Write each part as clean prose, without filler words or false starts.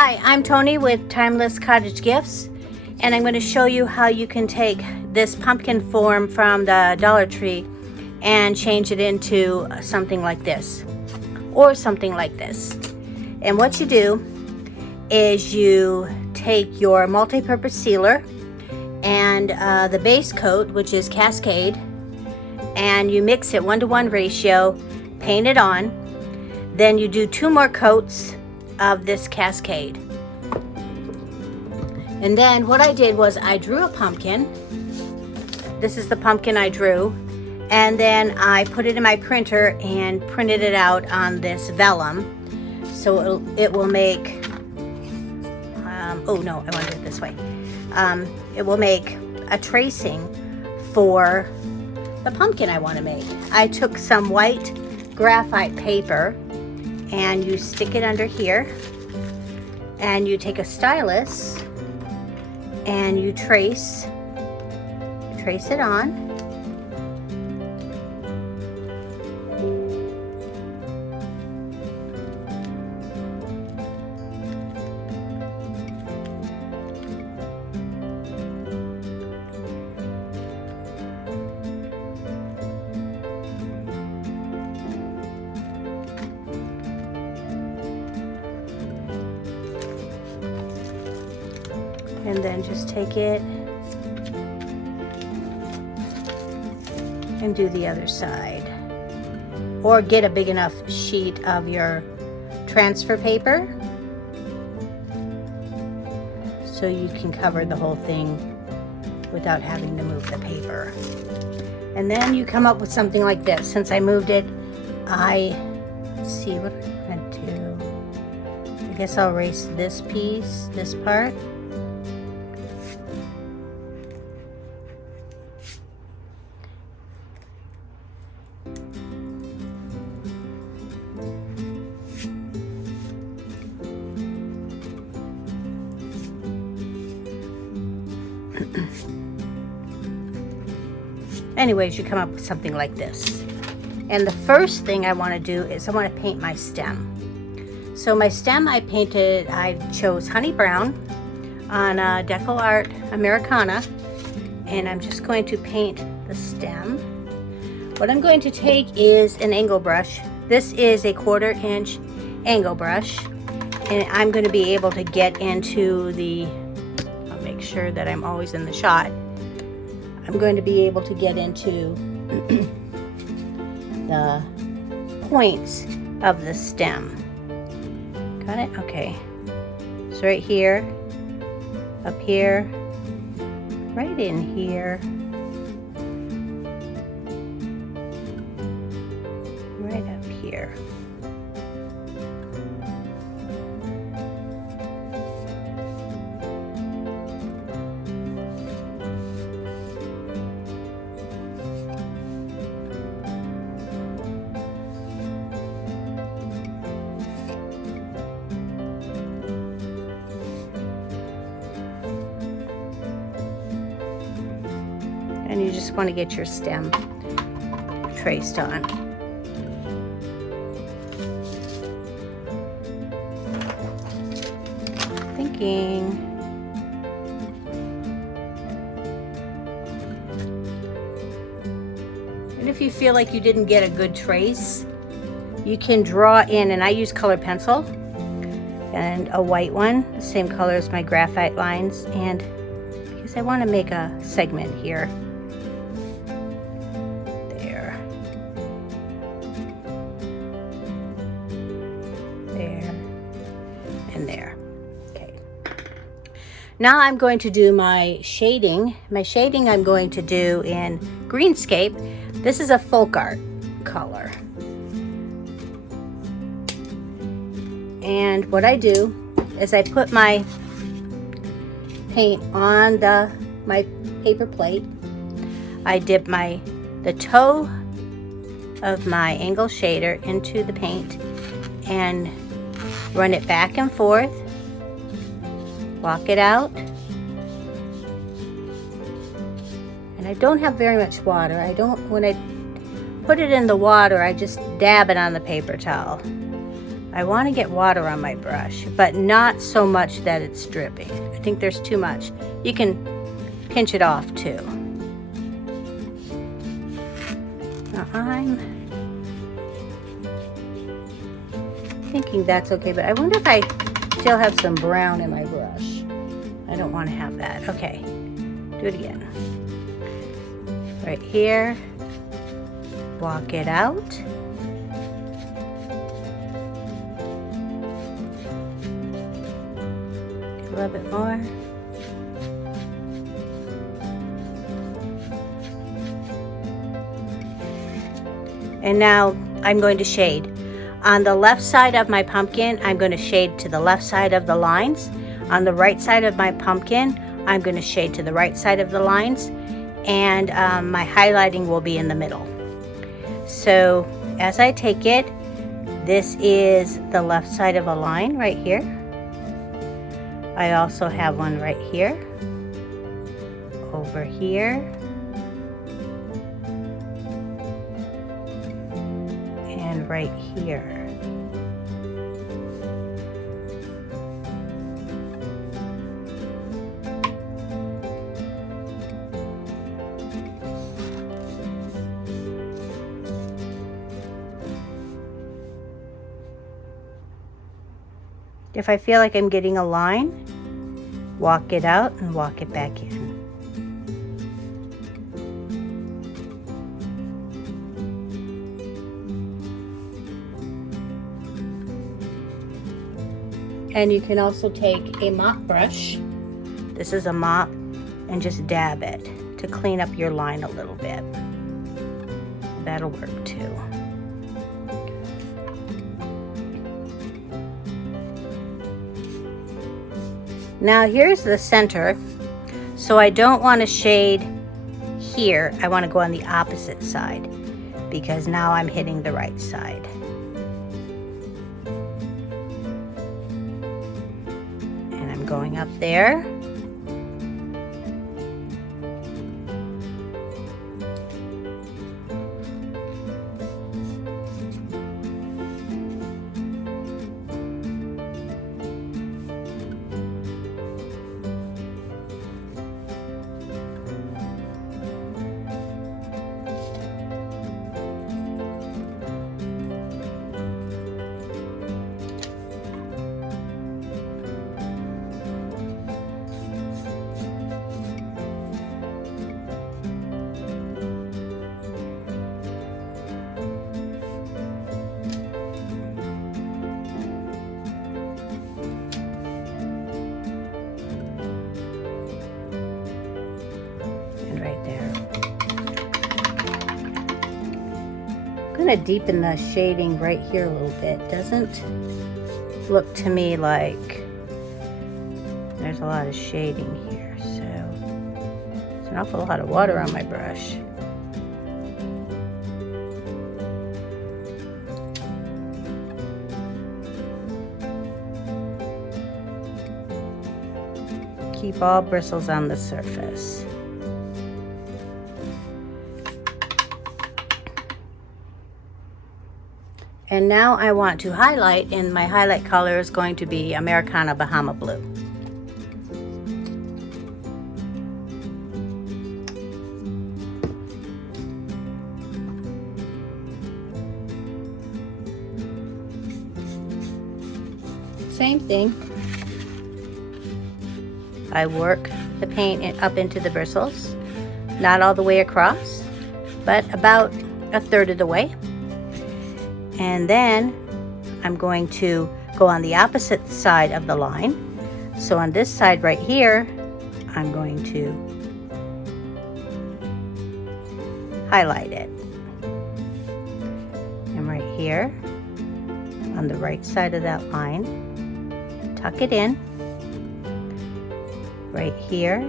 Hi, I'm Tony with Timeless Cottage Gifts, and I'm going to show you how you can take this pumpkin form from the Dollar Tree and change it into something like this or something like this. And what you do is you take your multi-purpose sealer and the base coat, which is Cascade, and you mix it 1-to-1 ratio, paint it on. Then you do 2 more coats of this Cascade. And then what I did was I drew a pumpkin. This is the pumpkin I drew, and then I put it in my printer and printed it out on this vellum, so it will make oh no, I want to do it this way. It will make a tracing for the pumpkin I want to make. I took some white graphite paper and you stick it under here, and you take a stylus and you trace it on. And then just take it and do the other side. Or get a big enough sheet of your transfer paper so you can cover the whole thing without having to move the paper. And then you come up with something like this. Since I moved it, let's see what I'm going to do. I guess I'll erase this piece, this part. Anyways, you come up with something like this. And the first thing I want to do is I want to paint my stem. So my stem I chose honey brown on DecoArt Americana, and I'm just going to paint the stem. What I'm going to take is an angle brush. This is a 1/4 inch angle brush, and I'm going to be able to get into I'll make sure that I'm always in the shot. I'm going to be able to get into the points of the stem. Got it? Okay. So right here, up here, right in here, right up here. And you just want to get your stem traced on. Thinking. And if you feel like you didn't get a good trace, you can draw in, and I use colored pencil and a white one, the same color as my graphite lines, and because I want to make a segment here. There. Okay. Now I'm going to do my shading. My shading I'm going to do in Greenscape. This is a folk art color. And what I do is I put my paint on my paper plate. I dip the toe of my angle shader into the paint and run it back and forth, block it out, and I don't have very much water. When I put it in the water, I just dab it on the paper towel. I want to get water on my brush, but not so much that it's dripping. I think there's too much. You can pinch it off too. Now I'm thinking that's okay, but I wonder if I still have some brown in my brush. I don't want to have that. Okay, do it again. Right here, walk it out. A little bit more. And now I'm going to shade. On the left side of my pumpkin, I'm going to shade to the left side of the lines. On the right side of my pumpkin, I'm going to shade to the right side of the lines. And my highlighting will be in the middle. So as I take it, this is the left side of a line right here. I also have one right here, over here, and right here. If I feel like I'm getting a line, walk it out and walk it back in. And you can also take a mop brush. This is a mop, and just dab it to clean up your line a little bit. That'll work too. Now here's the center, so I don't want to shade here. I want to go on the opposite side because now I'm hitting the right side. And I'm going up there. To deepen the shading right here a little bit. Doesn't look to me like there's a lot of shading here, so it's an awful lot of water on my brush. Keep all bristles on the surface. And now I want to highlight, and my highlight color is going to be Americana Bahama Blue. Same thing. I work the paint up into the bristles, not all the way across, but about a third of the way. And then I'm going to go on the opposite side of the line. So on this side right here, I'm going to highlight it. And right here, on the right side of that line, tuck it in. Right here.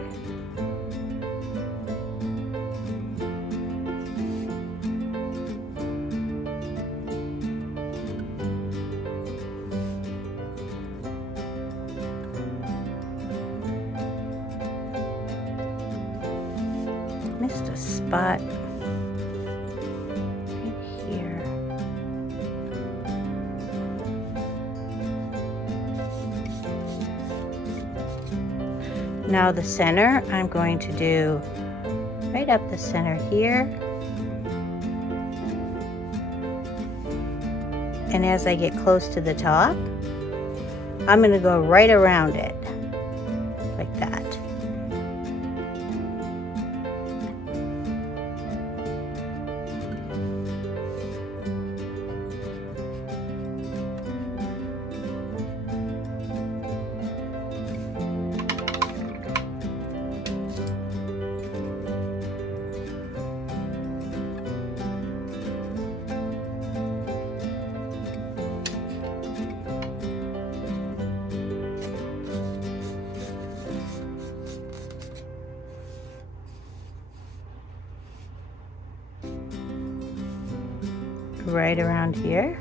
Missed a spot right here. Now the center, I'm going to do right up the center here. And as I get close to the top, I'm going to go right around it, like that. Right around here.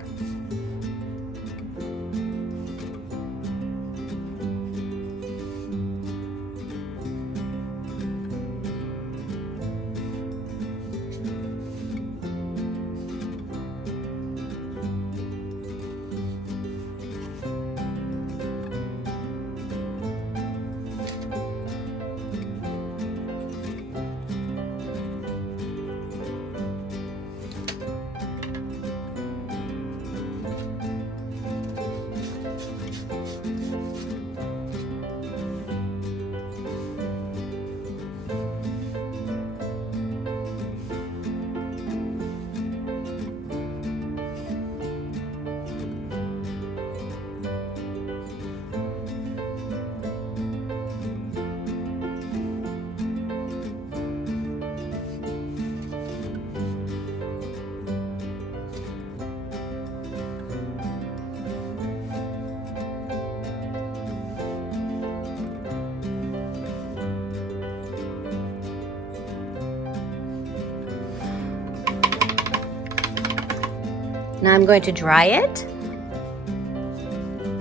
Now I'm going to dry it. I'm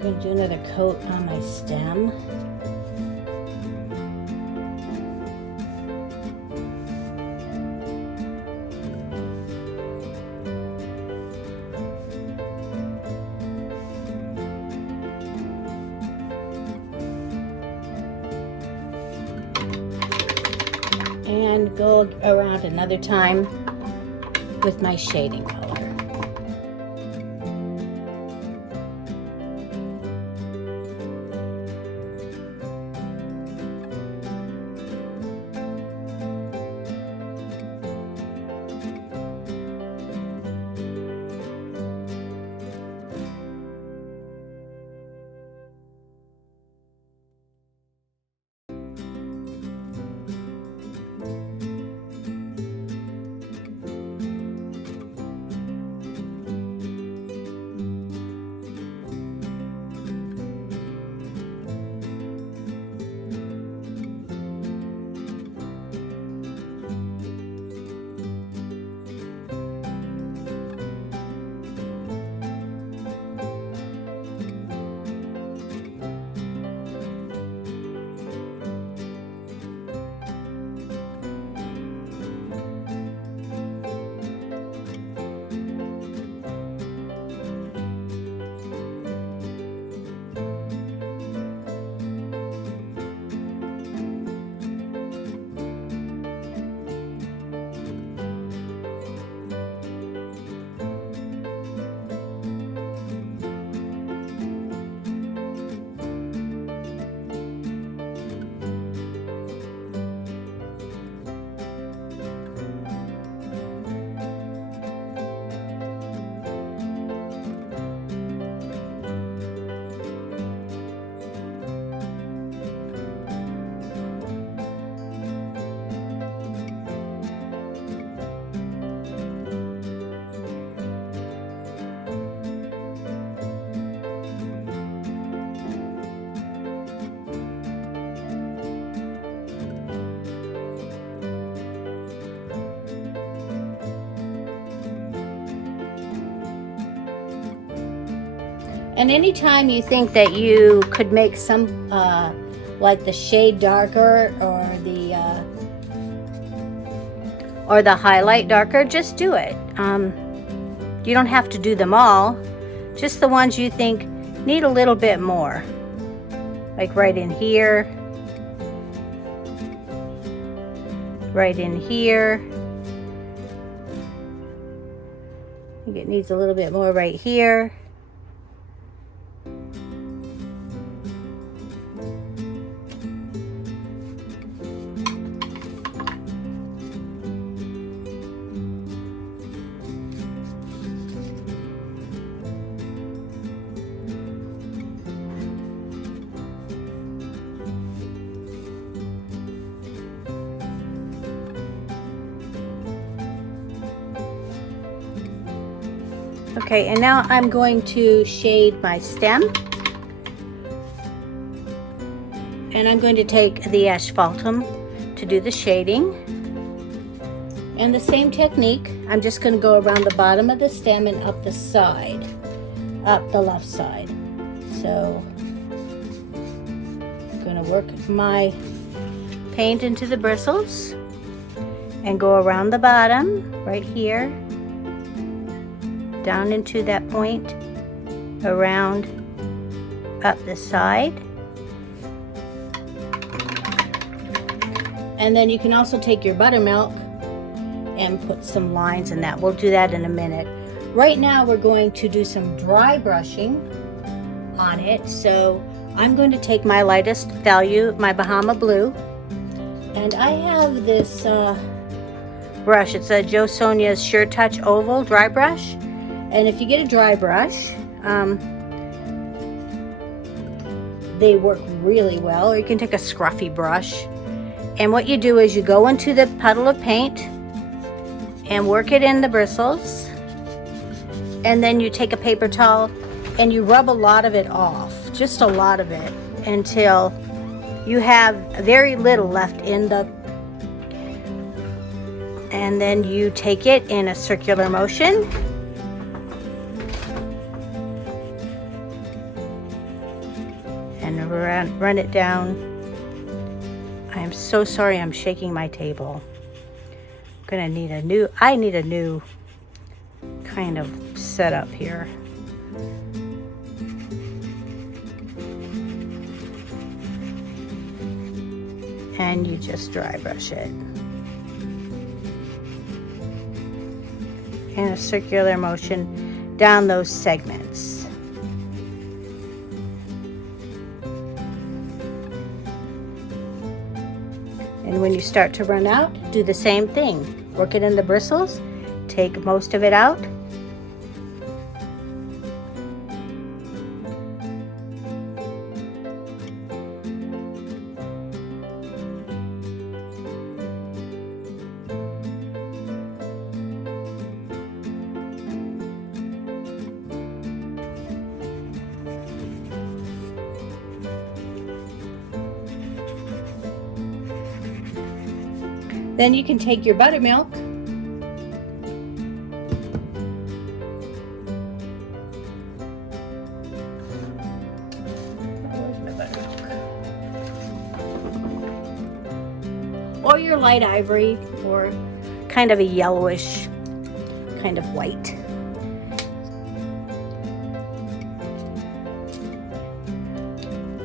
going to do another coat on my stem. And go around another time with my shading color. And anytime you think that you could make some, like the shade darker or the highlight darker, just do it. You don't have to do them all, just the ones you think need a little bit more. like right in here, right in here. I think it needs a little bit more right here. Okay, and now I'm going to shade my stem. And I'm going to take the asphaltum to do the shading. And the same technique, I'm just going to go around the bottom of the stem and up the side, up the left side. So I'm going to work my paint into the bristles and go around the bottom right here, down into that point, around, up the side. And then you can also take your buttermilk and put some lines in that. We'll do that in a minute. Right now we're going to do some dry brushing on it. So I'm going to take my lightest value, my Bahama blue, and I have this brush. It's a Jo Sonia's Sure Touch Oval dry brush. And if you get a dry brush, they work really well. Or you can take a scruffy brush. And what you do is you go into the puddle of paint and work it in the bristles. And then you take a paper towel and you rub a lot of it off, just a lot of it, until you have very little left in the, and then you take it in a circular motion. And run it down. I am so sorry I'm shaking my table. I'm gonna need a new, I need a new kind of setup here. And you just dry brush it in a circular motion down those segments. And when you start to run out, do the same thing. Work it in the bristles, take most of it out. Then you can take your buttermilk or your light ivory, or kind of a yellowish kind of white.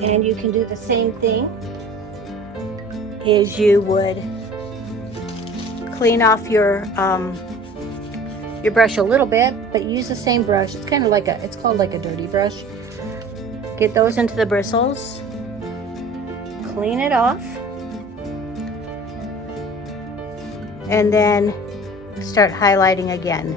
And you can do the same thing as you would clean off your brush a little bit, but use the same brush. It's kind of like it's called like a dirty brush. Get those into the bristles, clean it off, and then start highlighting again.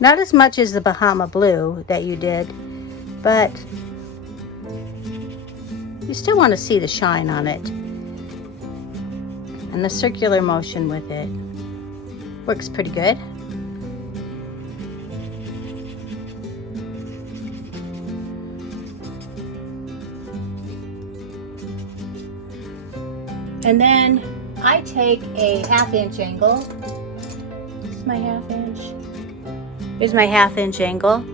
Not as much as the Bahama blue that you did, but you still want to see the shine on it. And the circular motion with it works pretty good. And then I take a 1/2 inch angle Where's my 1/2 inch? Here's my 1/2 inch angle.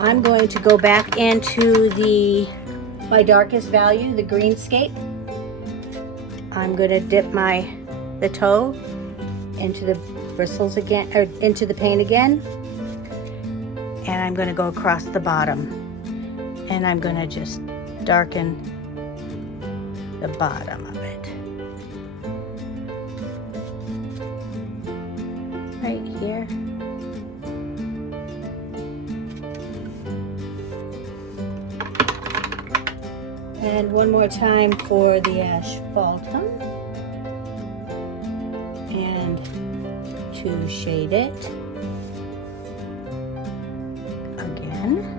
I'm going to go back into my darkest value, the green Scape. I'm going to dip the toe into the bristles again, or into the paint again. And I'm going to go across the bottom. And I'm going to just darken the bottom of it. Right here. And one more time for the asphaltum. And to shade it again.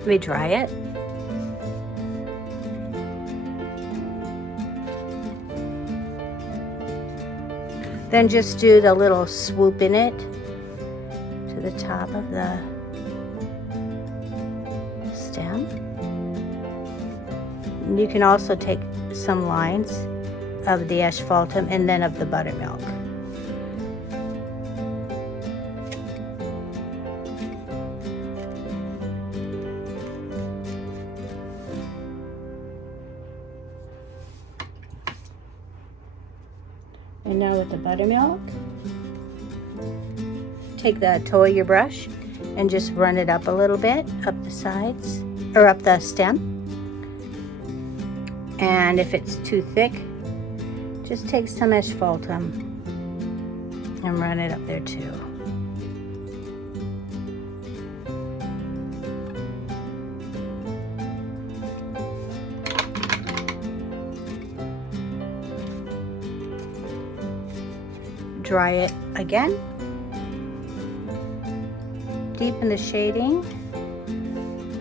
Let me dry it. Then just do the little swoop in it to the top of the stem. And you can also take some lines of the asphaltum and then of the buttermilk. And now with the buttermilk, take the toe of your brush and just run it up a little bit, up the sides, or up the stem. And if it's too thick, just take some asphaltum and run it up there too. Dry it again. Deepen the shading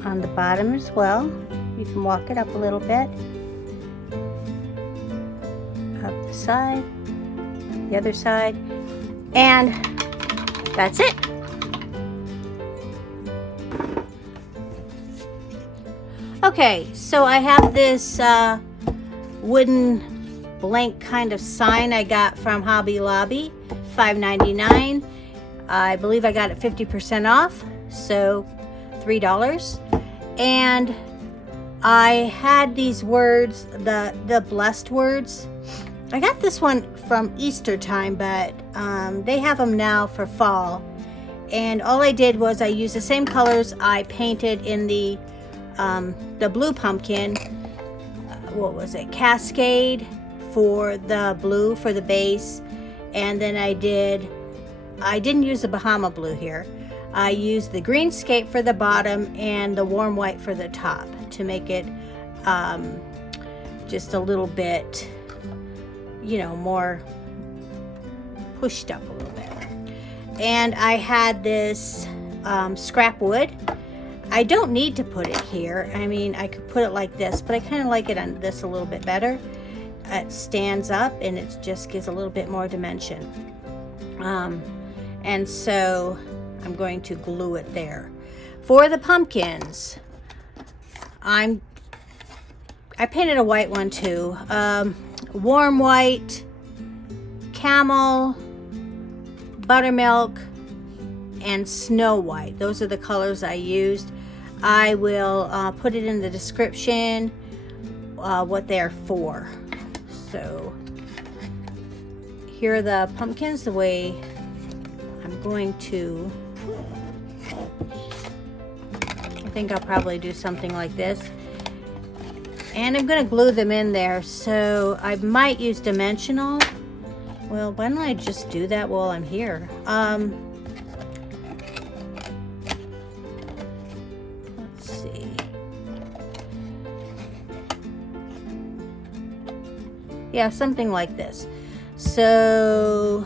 on the bottom as well. You can walk it up a little bit. Up the side, the other side, and that's it. Okay, so I have this wooden blank kind of sign I got from Hobby Lobby, $5.99. I believe I got it 50% off, so $3. And I had these words, the blessed words. I got this one from Easter time, but they have them now for fall. And all I did was I used the same colors I painted in the blue pumpkin. What was it? Cascade for the blue for the base, and then I didn't use the Bahama blue here. I used the green Scape for the bottom and the warm white for the top to make it just a little bit, you know, more pushed up a little bit. And I had this scrap wood. I don't need to put it here. I mean, I could put it like this, but I kind of like it on this a little bit better. It stands up and it just gives a little bit more dimension. And so I'm going to glue it there. For the pumpkins, I painted a white one too. Warm white, camel, buttermilk, and snow white. Those are the colors I used. I will put it in the description what they're for. So here are the pumpkins, the way I'm going to. I think I'll probably do something like this. And I'm going to glue them in there, so I might use dimensional. Well, why don't I just do that while I'm here? Let's see. Yeah, something like this. So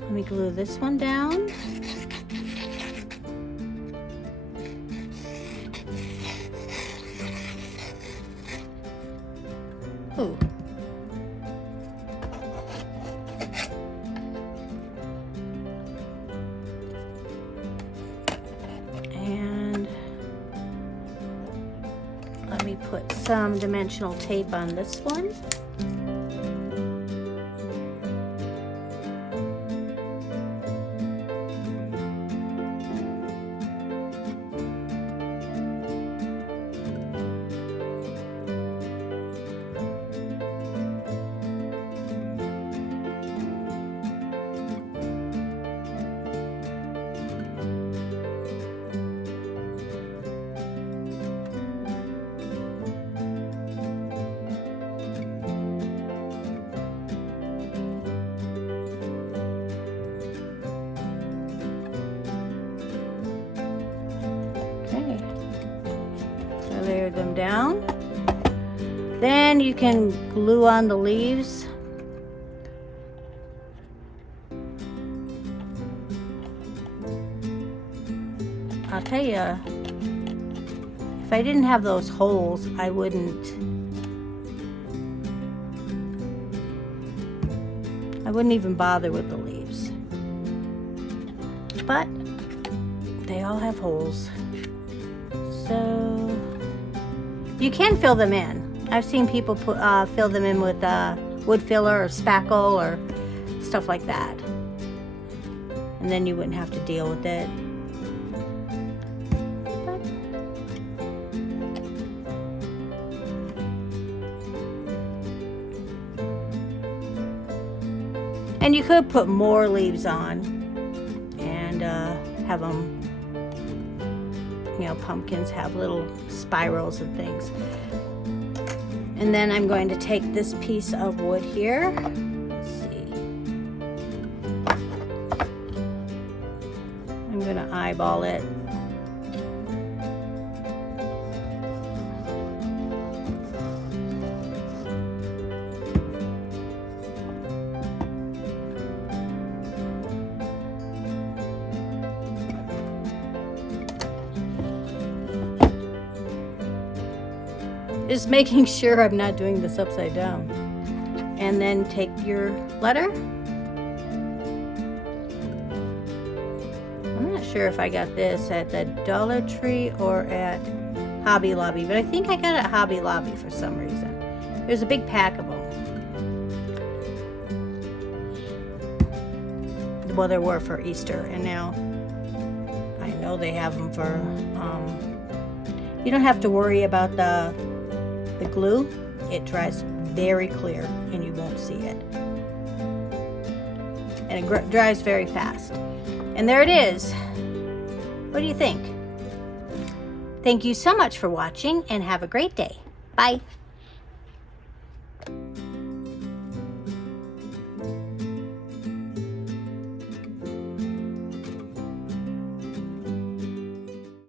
let me glue this one down. Ooh. And let me put some dimensional tape on this one. Layer them down. Then you can glue on the leaves. I'll tell you, if I didn't have those holes, I wouldn't even bother with the leaves. But they all have holes. So you can fill them in. I've seen people fill them in with wood filler or spackle or stuff like that. And then you wouldn't have to deal with it. And you could put more leaves on and have them, you know, pumpkins have little spirals and things. And then I'm going to take this piece of wood here. Let's see. I'm going to eyeball it. Just making sure I'm not doing this upside down. And then take your letter. I'm not sure if I got this at the Dollar Tree or at Hobby Lobby, but I think I got it at Hobby Lobby for some reason. There's a big pack of them. Well, there were for Easter, and now I know they have them for, you don't have to worry about the glue. It dries very clear and you won't see it. And it dries very fast. And there it is. What do you think? Thank you so much for watching and have a great day. Bye.